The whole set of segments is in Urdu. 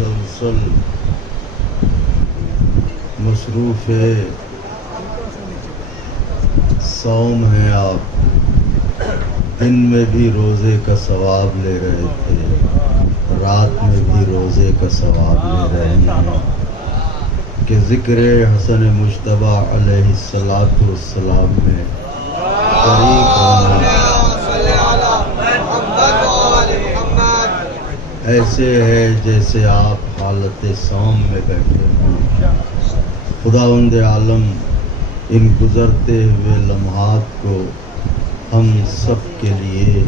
مسلسل مصروف صوم ہیں آپ، دن میں بھی روزے کا ثواب لے رہے تھے، رات میں بھی روزے کا ثواب لے رہے ہیں کہ ذکر حسن مجتبیٰ علیہ السلام میں شریک ہونا ایسے ہے جیسے آپ حالت صوم میں بیٹھے ہوں۔ خداوند عالم ان گزرتے ہوئے لمحات کو ہم سب کے لیے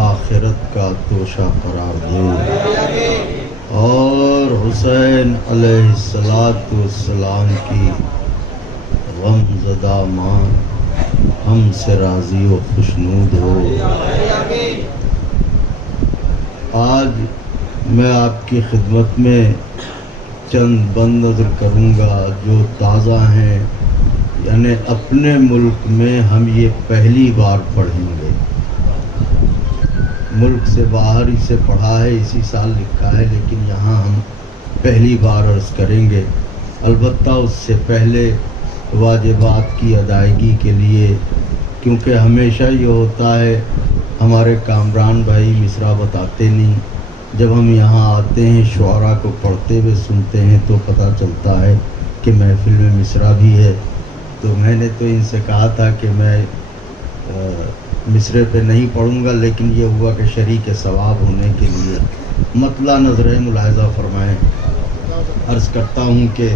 آخرت کا توشہ قرار دے اور حسین علیہ السلام کی غم زدہ ماں ہم سے راضی و خوشنود ہو۔ آج میں آپ کی خدمت میں چند بند نظر کروں گا جو تازہ ہیں، یعنی اپنے ملک میں ہم یہ پہلی بار پڑھیں گے۔ ملک سے باہر ہی سے پڑھا ہے، اسی سال لکھا ہے، لیکن یہاں ہم پہلی بار عرض کریں گے۔ البتہ اس سے پہلے واجبات کی ادائیگی کے لیے، کیونکہ ہمیشہ یہ ہوتا ہے ہمارے کامران بھائی مصرع بتاتے نہیں، جب ہم یہاں آتے ہیں شعراء کو پڑھتے ہوئے سنتے ہیں تو پتہ چلتا ہے کہ محفل میں مصرع بھی ہے۔ تو میں نے تو ان سے کہا تھا کہ میں مصرے پہ نہیں پڑھوں گا، لیکن یہ ہوا کہ شریک ثواب ہونے کے لیے مطلع نظر ملاحظہ فرمائیں۔ عرض کرتا ہوں کہ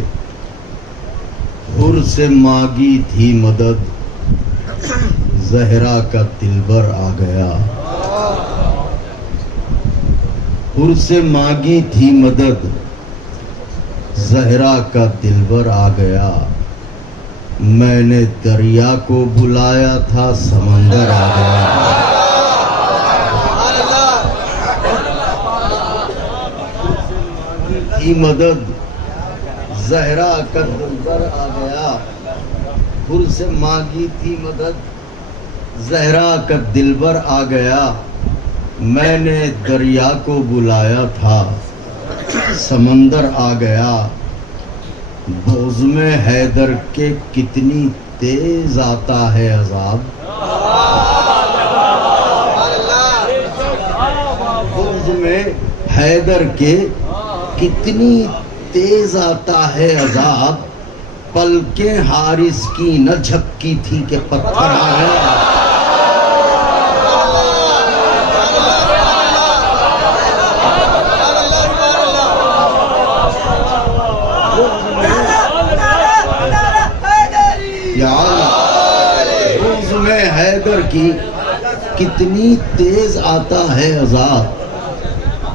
حر سے مانگی تھی مدد، زہرا کا دلبر آ گیا۔ حر سے مانگی تھی مدد، زہرا کا دلبر آ گیا۔ میں نے دریا کو بلایا تھا، سمندر آ گیا۔ کی مدد، زہرا کا دلبر آ گیا۔ حر سے مانگی تھی مدد، زہرا کا دلبر آ گیا۔ میں نے دریا کو بلایا تھا، سمندر آ گیا۔ بغض میں حیدر کے کتنی تیز آتا ہے عذاب، بغض میں حیدر کے کتنی تیز آتا ہے عذاب۔ پلکیں حارث کی نہ جھپکی تھی کہ پتھر آ گیا۔ بغض میں حیدر کی کتنی تیز آتا ہے عذاب،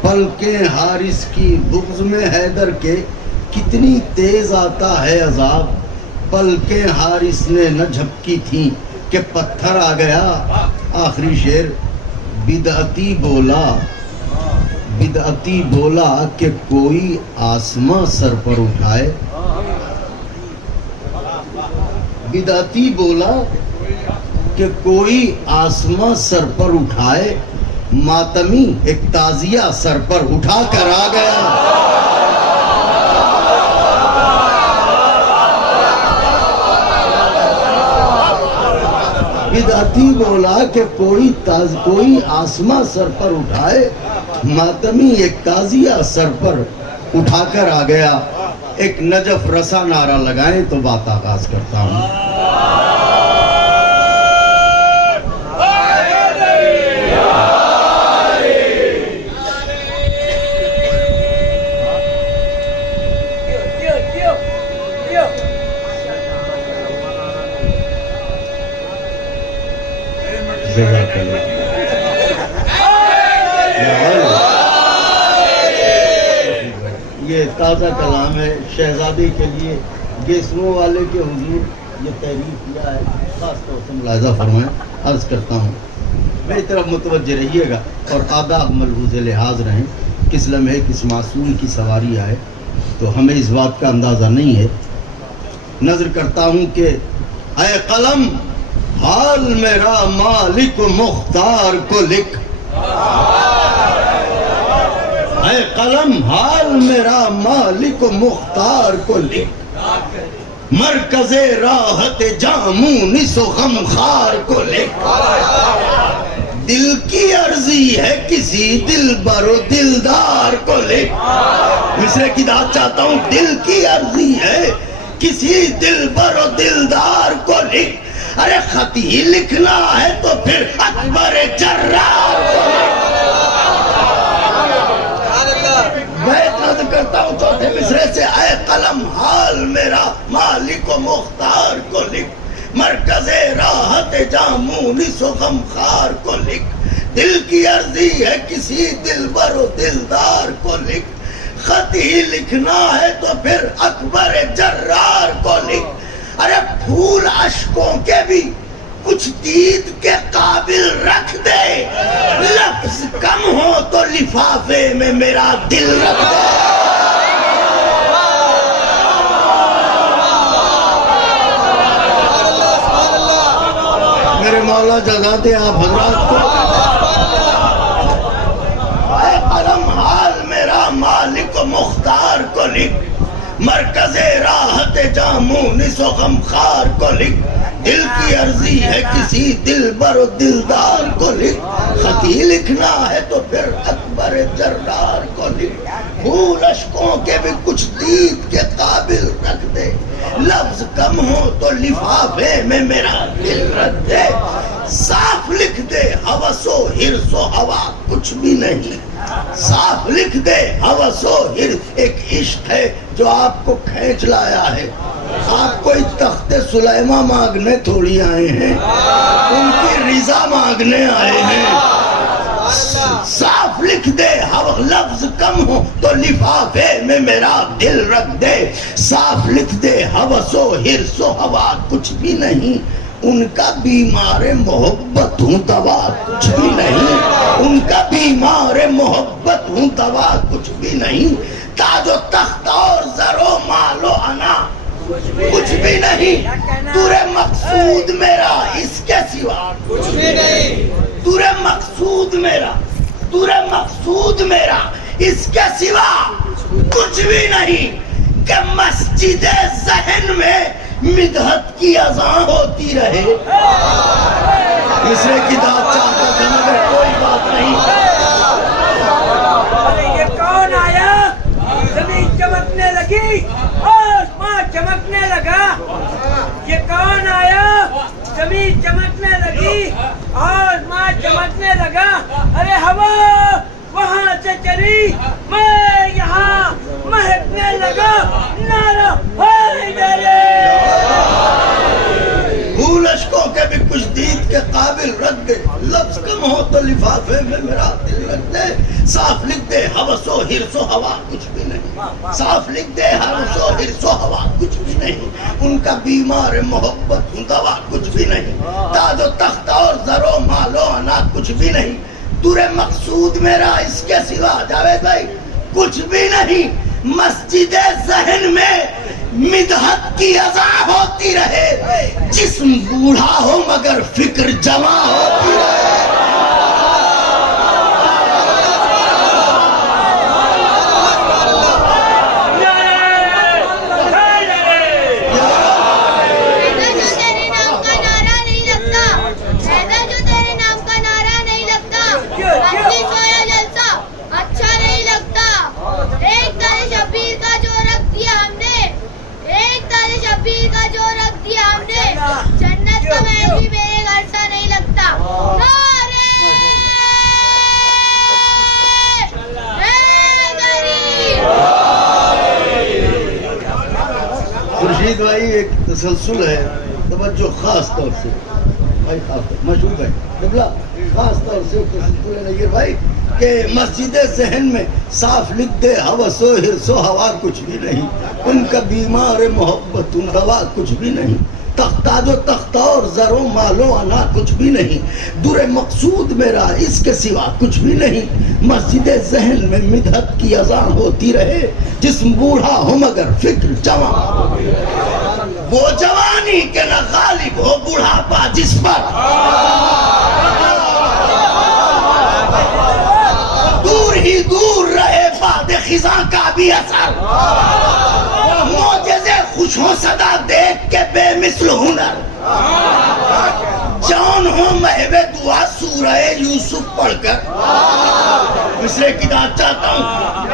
پلکیں حارث کی، بغض میں حیدر کے کتنی تیز آتا ہے عذاب۔ پلکیں حارث نے نہ جھپکی تھی کہ پتھر آ گیا۔ آخری شعر، بدعتی بولا کہ کوئی آسماں سر پر اٹھائے۔ بدعتی بولا کہ کوئی آسماں سر پر اٹھائے، ماتمی ایک تازیہ سر پر اٹھا کر آ گیا۔ بدعتی بولا کہ کوئی آسماں سر پر اٹھائے، ماتمی ایک تازیہ سر پر اٹھا کر آ گیا۔ ایک نجف رسا نعرہ لگائیں تو بات آغاز کرتا ہوں۔ یہ تازہ کلام ہے شہزادی کے لیے، گیسروں والے کے حضور یہ تحریر کیا ہے، خاص طور سے ملاحظہ فرمائیں۔ عرض کرتا ہوں میری طرف متوجہ رہیے گا اور آداب ملحوظ لحاظ رہیں۔ کس لمحے کس معصوم کی سواری آئے تو ہمیں اس بات کا اندازہ نہیں ہے۔ نظر کرتا ہوں کہ اے قلم حال میرا مالک و مختار کو لکھ، اے قلم حال میرا مالک و مختار کو لکھ، مرکز راحت جامونس و غمخوار کو لکھ، دل کی عرضی ہے کسی دلبر و دلدار کو لکھ. مصرے کی داد چاہتا ہوں. دل کی عرضی ہے کسی دلبر و دلدار کو لکھ، ارے خط ہی لکھنا ہے تو پھر اکبر جرار کو لکھ. بیت نظر کرتا ہوں چوتھے مصرے سے. اے قلم حال میرا مالک و مختار کو لکھ، مرکز راحت جامونس و غمخوار کو لکھ، دل کی عرضی ہے کسی دلبر و دلدار کو لکھ، خط ہی لکھنا ہے تو پھر اکبر جرار کو لکھ. ارے پھول اشکوں کے بھی کچھ دید کے قابل رکھ دے، لفظ کم ہو تو لفافے میں میرا دل رکھ دے. میرے مولا جزا دے آپ حضرات کو. اے قلم حال میرا مالک و مختار کو لکھ، مرکز راحت جامونس و غمخوار کو لکھ، دل کی عرضی ہے کسی دلبر و دلدار کو لکھ، خط ہی لکھنا ہے تو پھر اکبر جرار کو لکھ، پھول اشکوں کے بھی کچھ دید کے قابل رکھ دے، لفظ کم ہو تو لفافے میں میرا دل رکھ دے. صاف لکھ دے ہوس و حرص و ہوا کچھ بھی نہیں، صاف لکھ دے ہوس و حرص. ایک عشق ہے جو آپ کو کھینچ لایا ہے. آپ کوئی تخت سلیمہ مانگنے تھوڑی آئے ہیں، ان کی رضا مانگنے آئے ہیں. صاف لکھ دے لفظ کم ہو تو لفافے میں میرا دل رکھ دے. صاف لکھ دے ہوس و حرص و ہوا کچھ بھی نہیں، ان کا بیمار محبت ہوں دوا کچھ بھی نہیں، ان کا بیمار محبت ہوں دوا کچھ بھی نہیں. تاج و تخت اور زر و مال و انا کچھ بھی نہیں، در مقصود میرا اس کے سوا کچھ بھی نہیں. در مقصود میرا، در مقصود میرا اس کے سوا کچھ بھی نہیں، کہ مسجد ذہن میں مدحت کی اذان ہوتی رہے. مصرے کی داد چاہتا تھا مگر کوئی بات نہیں. یہ کون آیا؟ زمین چمکنے لگی، آسمان چمکنے لگا. یہ کون آیا؟ زمین چمکنے لگی، آسمان چمکنے لگا. ارے ہوا وہاں سے چلی، میں یہاں مہکنے لگا. نعرہ حیدر. پھول اشکوں کے بھی کچھ دید کے قابل رکھ دے، لفظ کم ہو تو لفافے میں میرا دل رکھ دے. صاف لکھ دے ہوس و حرص و ہوا کچھ بھی نہیں، صاف لکھ دے ہوس و حرص و ہوا کچھ بھی نہیں، ان کا بیمار محبت ہوں دوا کچھ بھی نہیں. تاج و تخت اور زر و مال و انا کچھ بھی نہیں، در مقصود میرا اس کے سوا جاوید بھائی کچھ بھی نہیں. مسجد ذہن میں مدحت کی اذان ہوتی رہے، جسم بوڑھا ہو مگر فکر جوان ہوتی رہے. جنت کا محل بھی میرے گھر سا نہیں لگتا. خورشید بھائی ایک تسلسل ہے، توجہ خاص طور سے بھائی، مشہور ہے قبلہ، خاص طور سے تسلسل ہے نگیر بھائی کہ مسجد ذہن میں صاف لکھ دے ہوس و حرص و ہوا کچھ بھی نہیں، ان کا بیمار محبت ان دوا کچھ بھی نہیں. تاج و تخت اور زر و مال و انا کچھ بھی نہیں، در مقصود میرا اس کے سوا کچھ بھی نہیں. مسجد ذہن میں مدحت کی اذان ہوتی رہے، جسم بوڑھا ہو مگر فکر جوان. وہ جوانی کے نہ غالب ہو بوڑھاپا جس پر، دور ہی دور رہے بھی اثر، معجزے خوشوں صدا دیکھ کے بے مثل ہنر، جان ہو محب دعا سورہ یوسف پڑھ کر، مصرے کی داد چاہتا ہوں،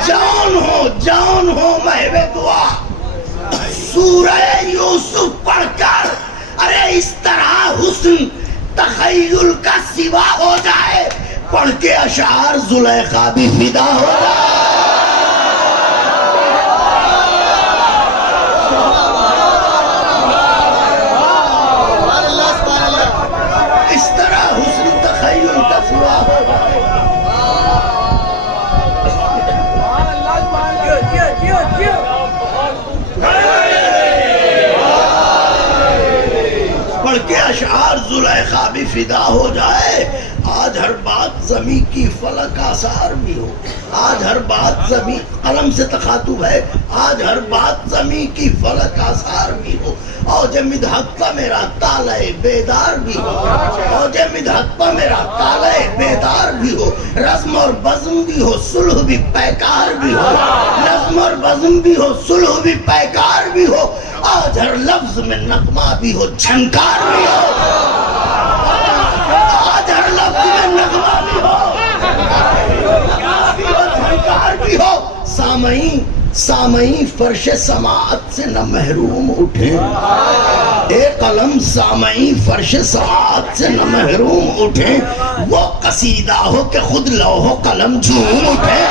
جان ہو محب دعا سورہ یوسف پڑھ کر، ارے اس طرح حسن تخیل کا سوا ہو جائے، پڑھ کے اشعار زلیخا بھی فدا ہو جائے۔ اس طرح حسن تخیل کا سوا ہو جائے۔ پڑھ کے اشعار زلیخا بھی فدا ہو جائے، آج ہر بات زمین کی فلک آثار بھی ہو، آج ہر بات زمین، قلم سے تخاطب ہے، آج ہر بات زمین کی فلک آثار بھی ہو، اوج مدحت پہ میرا تالہ بیدار بھی ہو، اوج مدحت پہ میرا تالہ بیدار بھی ہو، رزم اور بزم بھی ہو، صلح بھی پیکار بھی ہو، رزم اور بزم بھی ہو، صلح بھی پیکار بھی ہو، آج ہر لفظ میں نغمہ بھی ہو، جھنکار بھی ہو، آج ہر لفظ میں نغمہ بھی ہو، جھنکار بھی ہو۔ سامعین فرش سماعت سے نہ محروم اٹھیں، اے قلم سامعین فرش سماعت سے نہ محروم اٹھیں، وہ قصیدہ ہو کہ خود لوح و قلم جھوم اٹھیں۔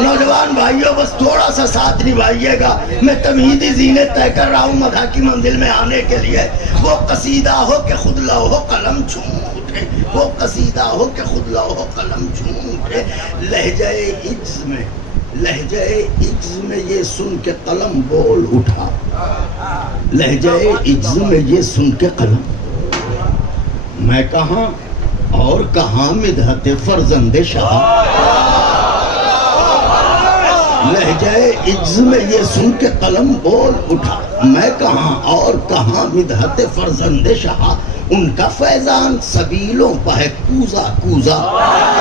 نوجوان بھائیوں بس تھوڑا سا ساتھ نبھائیے گا، میں تمہیدی زینت طے کر رہا ہوں مدح کی منزل میں آنے کے لیے۔ وہ قصیدہ ہو کہ خود لوح و قلم جھوم اٹھے، وہ قصیدہ ہو کہ خود لوح و قلم جھوم اٹھے، لہجہ عجز میں یہ سن کے قلم بول اٹھا، لہجہ عجز میں یہ سن کے قلم، میں کہاں اور کہاں مدحت فرزند شاہ، لہجہ عجز میں یہ سن کے قلم بول اٹھا، میں کہاں اور کہاں مدحت فرزند شاہ، ان کا فیضان سبیلوں پہ ہے کوزا کوزا،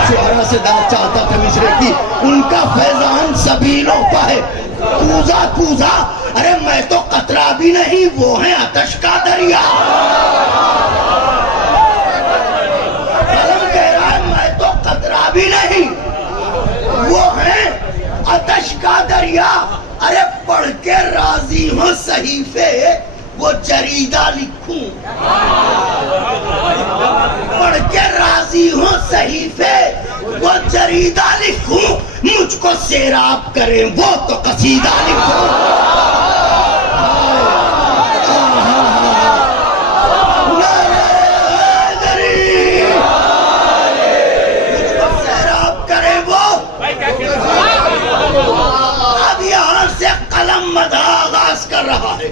شعرا سے داد چاہتا تھا مصرے کی، ان کا فیضان سبیلوں پہ ہے کوزا کوزا، ارے میں تو قطرہ بھی نہیں، وہ ہیں آتش کا دریا، قلم کہہ رہا ہے میں تو قطرہ بھی نہیں، وہ ہیں آتش کا دریا، ارے پڑھ کے راضی ہوں صحیفے وہ جریدہ لکھوں، پڑھ کے راضی ہوں صحیفے وہ جریدہ لکھوں، مجھ کو سیراب کریں وہ تو قصیدہ لکھوں، آغاز کر رہا ہے،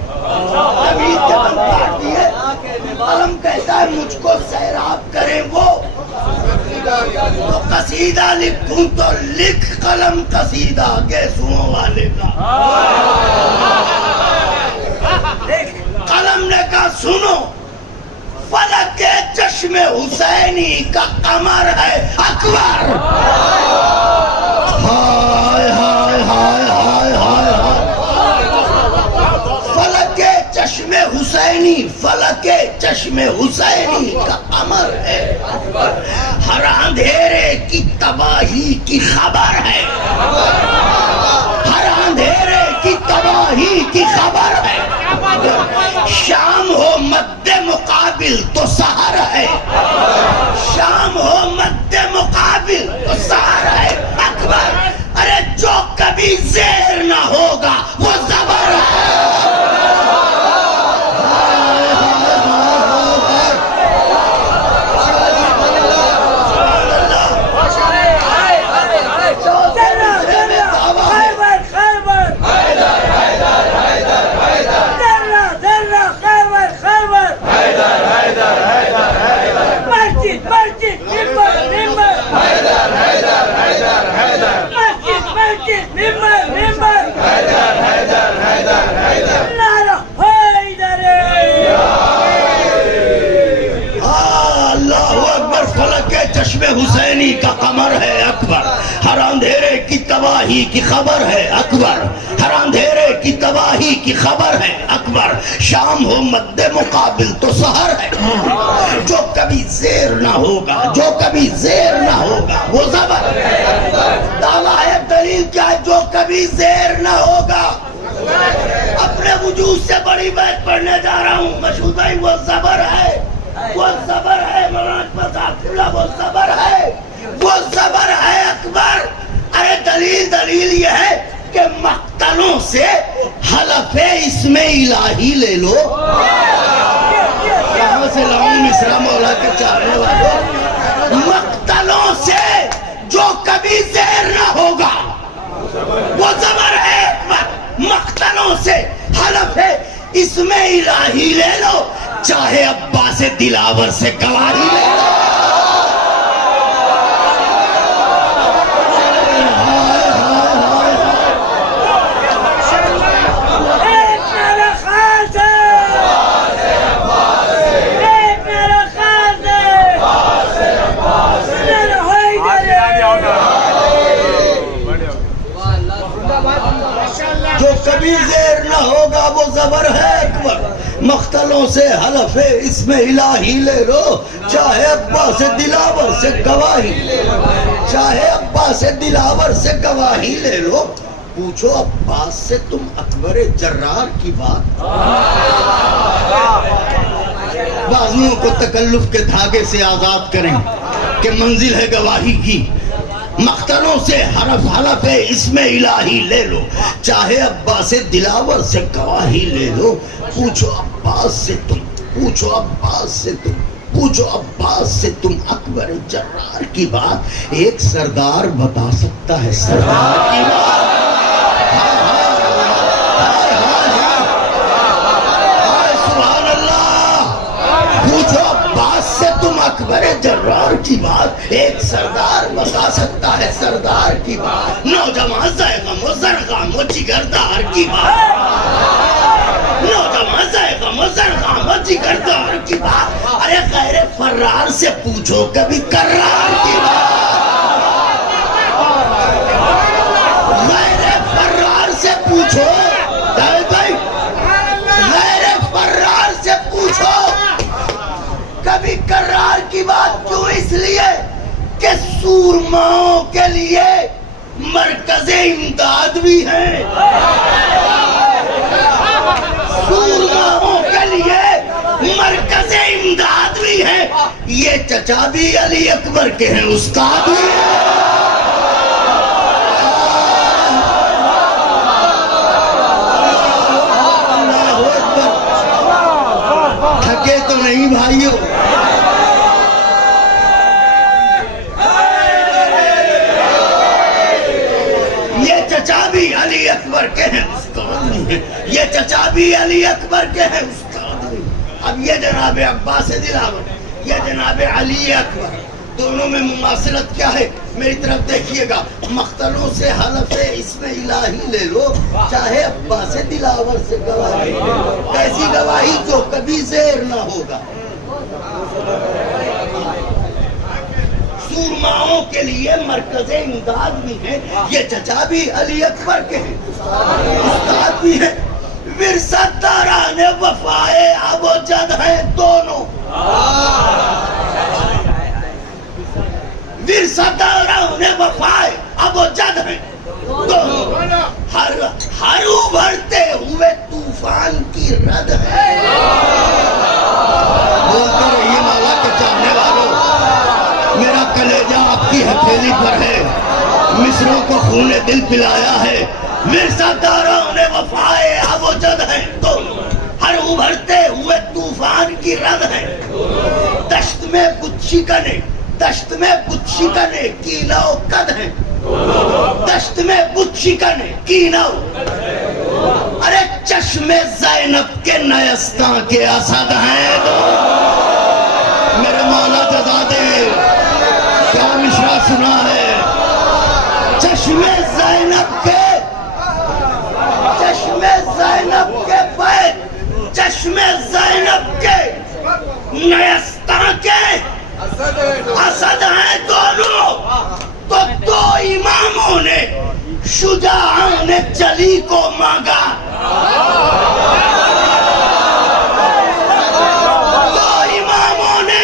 امید کے بند کاٹی ہے، قلم کہتا ہے مجھ کو سیراب کریں وہ تو قصیدہ لکھوں، تو لکھ قلم قصیدہ گیسوں والے کا، قلم نے کہا سنو، فلک چشم حسینی کا قمر ہے اکبر، ہائے ہائے ہائے ہائے ہائے ہائے، فلک چشم حسینی کا قمر ہے، ہر اندھیرے کی تباہی کی خبر ہے، ہر اندھیرے کی تباہی کی خبر ہے، شام ہو مد مقابل تو سحر ہے، شام ہو مد مقابل تو سحر ہے اکبر، ارے جو کبھی زیر نہ ہوگا وہ زبر ہے، حسینی کا قمر ہے اکبر، ہر اندھیرے کی تباہی کی خبر ہے اکبر، ہر اندھیرے کی تباہی کی خبر ہے اکبر، شام ہو مد مقابل تو سحر ہے، جو کبھی زیر نہ ہوگا، جو کبھی زیر نہ ہوگا وہ زبر ہے، دعویٰ ہے دلیل کیا ہے، جو کبھی زیر نہ ہوگا، اپنے وجود سے بڑی بیت پڑھنے جا رہا ہوں، مشہود بھائی وہ زبر ہے، وہ زبر ہے، مولانا وہ زبر ہے، وہ زبر ہے اکبر۔ ارے دلیل یہ ہے کہ مقتلوں سے حلف اسم الہی لے لو، یہاں سے لاؤں مصرع مولا کے چاہنے والوں، مقتلوں سے جو کبھی زیر نہ ہوگا وہ زبر ہے اکبر، مقتلوں سے حلف اسم الہی لے لو، چاہے عباس دلاور سے گواہی لے لو۔ جو کبھی زیر نہ ہوگا وہ زبر ہے اکبر، مقتلوں سے حلف اسم الہی لے لو، چاہے عباس دلاور سے گواہی لے لو، چاہے عباس دلاور سے گواہی لے لو، پوچھو عباس سے تم اکبر جرار کی بات۔ بازوؤں کو تکلف کے دھاگے سے آزاد کریں کہ منزل ہے گواہی کی، مقتلوں سے حلف اسم الہی لے لو، چاہے عباس دلاور سے گواہی لے لو، پوچھو عباس سے تم، پوچھو عباس سے تم، پوچھو عباس سے تم اکبر جرار کی بات، ایک سردار بتا سکتا ہے سردار کی بات۔ سبحان اللہ، پوچھو عباس سے تم اکبر جرار کی بات، ایک سردار بتا سکتا ہے سردار کی بات، نوجوان زائغم و زرغام و جگردار کی بات، نوجوان زائغم و زرغام و جگردار کی بات، ارے غیر فرار سے پوچھو کبھی کرار کی بات، غیر فرار سے پوچھو، غیر فرار سے پوچھو کبھی کرار کی بات، کیوں؟ اس لیے کہ سورماؤں کے لیے مرکز امداد بھی ہے، سورماؤں کے لیے مرکز امداد بھی ہے، یہ چچا بھی علی اکبر کے ہیں، استاد بھی ہیں۔ اللہ اکبر، تھکے تو نہیں بھائیو؟ یہ چچا بھی علی اکبر کے ہیں، استاد بھی ہیں، یہ چچا بھی علی اکبر کے ہیں، استاد بھی۔ اب یہ جناب عباس دلاور، یہ جناب علی اکبر، دونوں میں مماثلت کیا ہے؟ میری طرف دیکھیے گا، مقتلوں سے حلف اسم الہی لے لو، چاہے عباس دلاور سے گواہی لے لو، ایسی گواہی جو کبھی زیر نہ ہوگا، سورماؤں کے لیے مرکز امداد بھی ہیں، یہ چچا بھی علی اکبر کے ہیں، استاد بھی ہیں، ورثت داران وفائے اب و جد ہیں دونوں، ورثت داران وفائے اب و جد ہیں دونوں، ہر ابھرتے ہوئے طوفان کی رد ہے۔ بولتے رہیے مولا کے چاہنے والوں، میرا کلیجہ آپ کی ہتھیلی پر ہے، مصروں کو خون دل پلایا ہے، ورثت داران وفائے اب و جد ہیں دونوں، ہر ابھرتے ہوئے طوفان کی رد ہیں، دشت میں بت شکنے، دشت میں بت شکنے کینہ و قد ہیں، دشت میں بت شکنے کینہ و، ارے چشم زینب کے نیستاں کے اسد ہیں میرے مولا جزا دے، کیا مصرع سنا ہے، چشم زینب کے، چشم زینب کے بیت، چشم زینب کے نیستاں کے اسد ہیں دونوں۔ شجاع نے چلی کو مانگا، دو اماموں نے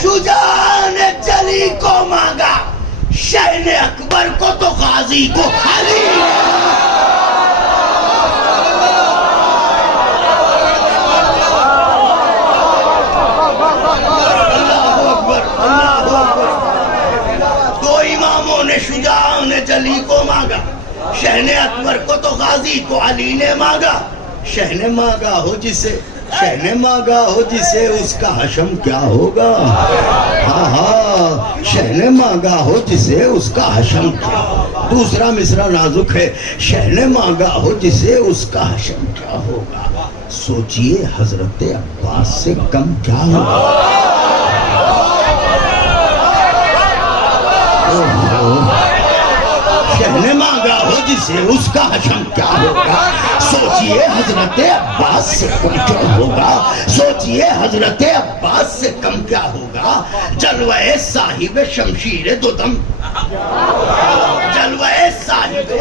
شجاع نے چلی کو مانگا، شہن اکبر کو تو غازی کو علی شجاع نے جلی کو مانگا، شہن اکبر کو تو غازی کو علی نے مانگا، شہن مانگا ہو جسے، شہن مانگا ہو جسے اس کا حشم کیا ہوگا، ہاں ہاں شہن مانگا ہو جسے اس کا حشم کیا ہوگا۔ دوسرا مصرع نازک ہے، شہن مانگا ہو جسے اس کا حشم کیا ہوگا، سوچئے حضرت عباس سے کم کیا ہوگا۔ شہن مانگا ہو جسے اس کا حشم کیا ہوگا، سوچئے حضرت عباس سے کم کیا ہوگا، سوچئے حضرت عباس سے کم کیا ہوگا۔ جلوہ صاحب شمشیر دو دم، جلوہ صاحب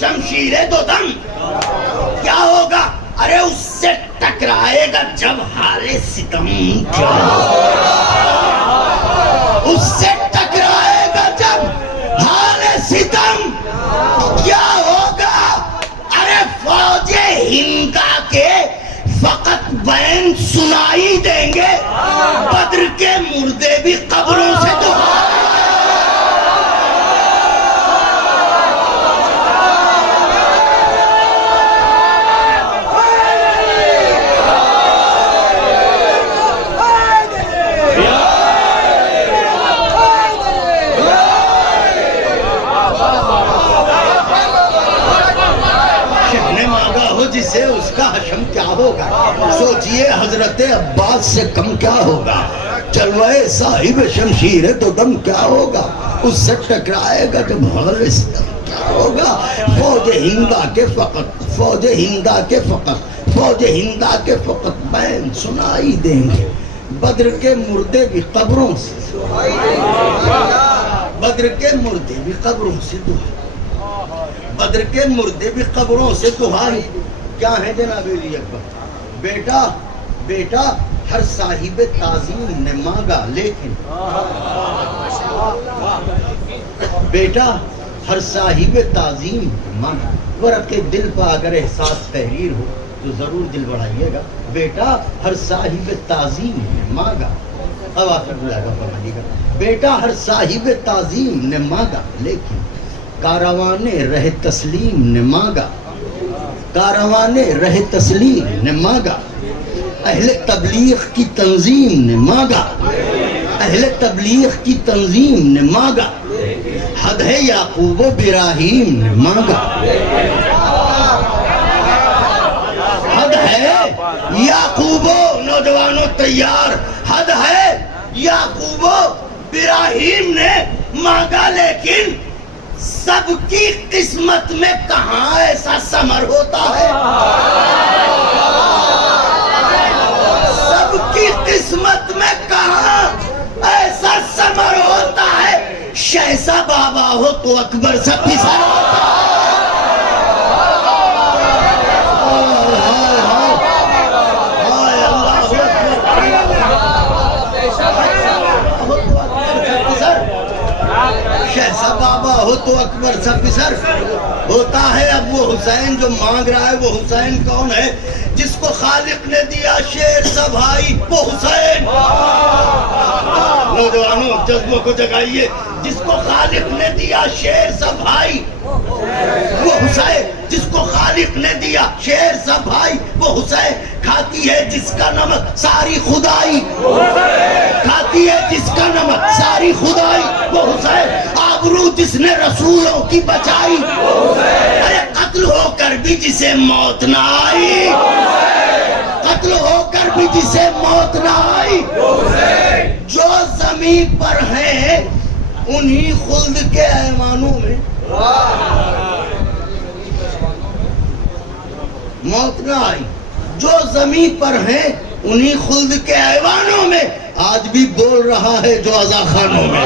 شمشیر دو دم کیا ہوگا، ارے اس سے ٹکرائے گا جب حال ستم کیا ہوگا، اس سے ٹکرائے گا جب حال ستم کیا ہوگا، ارے فوج ہندا کے فقط بین سنائی دیں گے، بدر کے مردے بھی قبروں سے تو جسے اس کا حشم کیا ہوگا، سوچئے حضرت عباس سے کم کیا ہوگا۔ جلوہ صاحب شمشیر دو دم کیا ہوگا، اس سے ٹکرائے گا جب حال ستم کیا ہوگا۔ فوج ہندا کے فقط، فوج ہندا کے فقط، فوج ہندا کے فقط بین سنائی دیں گے، بدر کے مردے بھی قبروں سے، بدر کے مردے بھی قبروں سے دعا، بدر کے مردے بھی قبروں سے دعائی کیا ہے جناب علی اکبر۔ بیٹا بیٹا ہر صاحب تعظیم نے مانگا لیکن، بیٹا ہر صاحب تعظیم نے مانگا، ورق دل پہ اگر احساس تحریر ہو تو ضرور دل بڑھائیے گا۔ بیٹا ہر صاحب تعظیم نے مانگا، بیٹا ہر صاحب تعظیم نے مانگا لیکن کاروان رہ تسلیم نے مانگا، کاروان رہ تسلیم نے مانگا، اہل تبلیغ کی تنظیم نے مانگا، اہل تبلیغ کی تنظیم نے مانگا، حد ہے یعقوب و ابراہیم نے مانگا، حد ہے یعقوب و نوجوانوں تیار، حد ہے یعقوب و ابراہیم نے مانگا لیکن سب کی قسمت میں کہاں ایسا ثمر ہوتا ہے، سب کی قسمت میں کہاں ایسا ثمر ہوتا ہے، شہزا بابا ہو تو اکبر سے پسر ہوتا ہے۔ شہزا بابا ہو تو اکبر سا پسر ہوتا ہے۔ اب وہ حسین جو مانگ رہا ہے وہ حسین کون ہے؟ جس کو خالق نے دیا شیر سا بھائی، وہ حسین۔ نوجوانوں جذبوں کو جگائیے، جس کو خالق نے دیا شیر سا بھائی وہ حسین، جس کو خالق نے دیا شیر سا بھائی وہ حسین۔ کھاتی ہے جس کا نمک ساری خدائی، کھاتی ہے جس کا نمک ساری خدائی وہ حسین۔ آبرو جس نے رسولوں کی بچائی، ارے قتل ہو کر بھی جسے موت نہ آئی، قتل ہو کر بھی جسے موت نہ آئی۔ جو زمین پر ہیں انہی خلد کے ایوانوں میں موت نہ آئی، جو زمین پر ہیں انہی خلد کے ایوانوں میں آج بھی بول رہا ہے جو عزا خانوں میں۔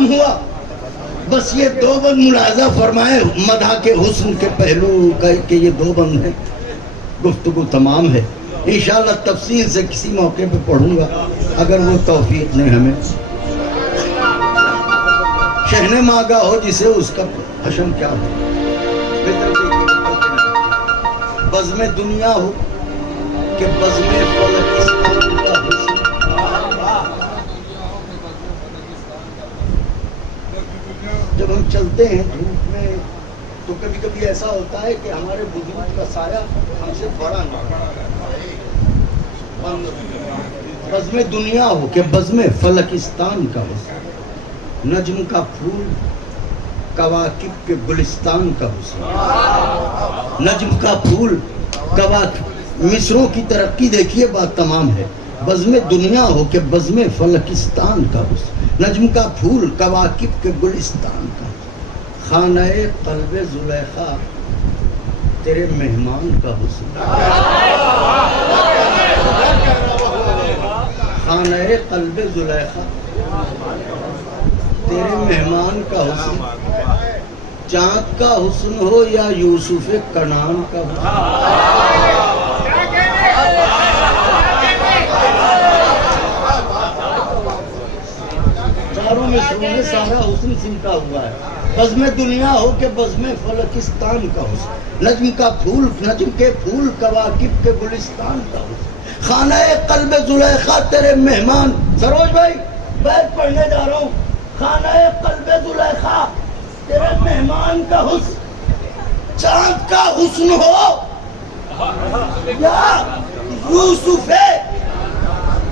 تمام ہوا. بس یہ دو بند ملاحظہ فرمائے مدح کے حسن کے پہلو کہ یہ دو بند ہیں. گفتگو تمام ہے. انشاءاللہ تفصیل سے کسی موقع پہ پڑھوں گا اگر وہ توفیق نے ہمیں. شہن مانگا ہو جسے اس کا حشم کیا ہو. بزم دنیا ہو کہ بزم فلکستان کا حسن. جب ہم چلتے ہیں دھوپ میں تو کبھی کبھی ایسا ہوتا ہے کہ ہمارے بزرگ کا سایہ ہم سے بڑا نہ ہو. بزم دنیا ہو کہ بزم فلکستان کا حسن. نجم کا پھول کواکب کے گلستان کا حسن. نجم کا پھول کواکب مصروں کی ترقی دیکھیے بات تمام ہے. بزم دنیا ہو کہ بزم فلکستان کا حسن. نجم کا پھول کواکب کے گلستان کا. خانہ قلب زلیخا تیرے مہمان کا حسن. خانہ قلب زلیخا تیرے مہمان کا حسن. چاند کا حسن ہو یا یوسف کنعان کا حسن. چاروں میں سارا حسن سمٹا ہوا ہے. بزم دنیا ہو کہ بزم فلکستان کا حسن. نجم کا پھول نجم کے پھول کواکب کے گلستان کا حسن. خانہ قلب زلیخا تیرے مہمان. سروج بھائی بیت پڑھنے جا رہا ہوں. خانہ قلب زلیخا تیرے مہمان کا حسن. چاند کا حسن ہو یا یوسف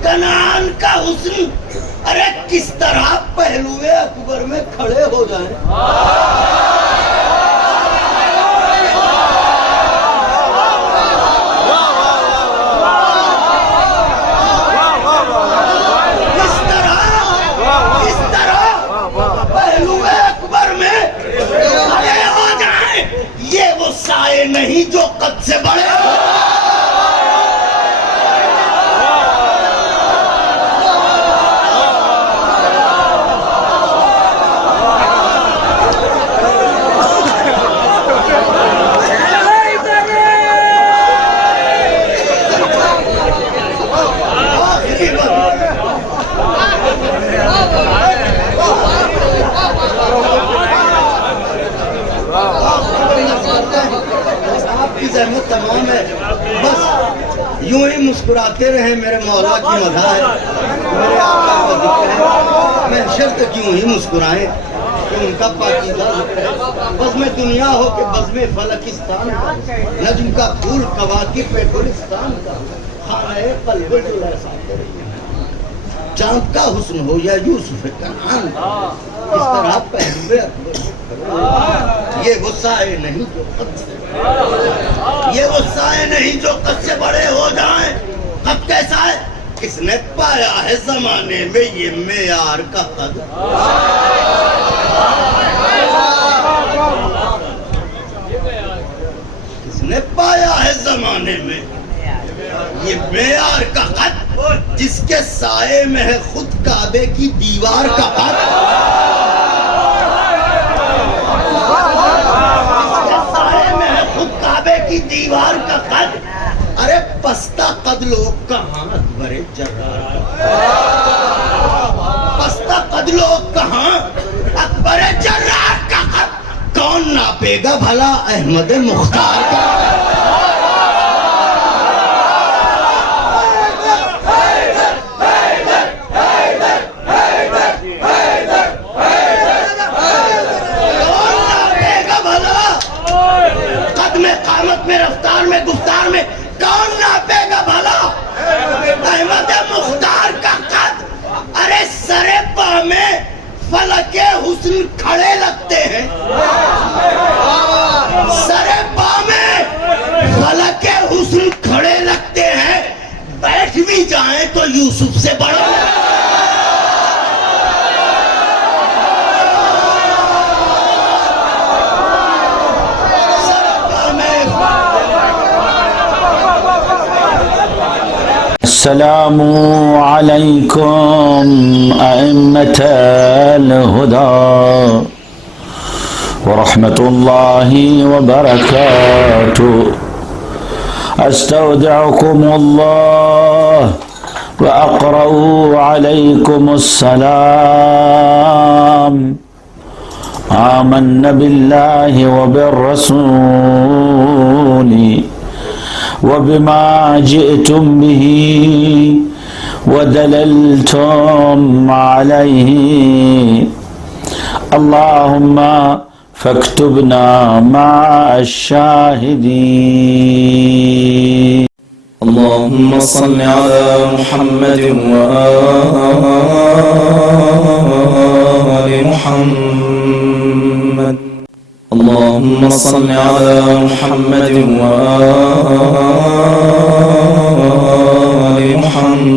کنعان کا حسن. ارے کس طرح پہلوئے اکبر میں کھڑے ہو جائیں. کس طرح پہلوئے اکبر میں کھڑے ہو جائیں. یہ وہ سائے نہیں جو قد سے بڑے ہو. تمام ہے. بس یوں ہی مسکراتے رہیں. میرے مولا کی مدح ہے, میرے آقا کا ذکر ہے. میں شرط کیوں ہی مسکرائیں کہ ان کا پاکیزہ ذکر ہے. بزم دنیا ہو کہ بزم فلکستان کا. نجم کا پھول کواکب پہ گلستان کا. خانہ قلب زلیخا تیرے. چاند کا حسن ہو یا یوسف کنعان کا. اس طرح پہلوئے اکبر یہ وہ سائے نہیں جو قد سے یہ وہ سائے نہیں جو قد سے بڑے ہو جائیں. قد کیسا ہے؟ کس نے پایا ہے زمانے میں یہ معیار کا قد. کس نے پایا ہے زمانے میں یہ معیار کا قد جس کے سائے میں ہے خود کعبے کی دیوار کا قد. کی دیوار کا قد. ارے پستہ قد لوگ کہاں اکبر جرار کا. پستہ قد لوگ کہاں اکبر جرار کا قد. کون ناپے گا بھلا احمد مختار کا. میں رفتار میں گفتار میں کون ناپے گا بھلا احمد مختار کا قد. ارے سرے پا میں فلک حسن کھڑے لگتے ہیں. سرے پا میں فلک حسن کھڑے لگتے ہیں. بیٹھ بھی جائیں تو یوسف سے بڑا. والسلام عليكم أئمة الهدى ورحمة الله وبركاته. أستودعكم الله وأقرأ عليكم السلام. آمنا بالله وبالرسول وبما جئتم به ودللتم عليه. اللهم فاكتبنا مع الشاهدين. اللهم صل على محمد وآل محمد. اللهم صل على محمد وآل محمد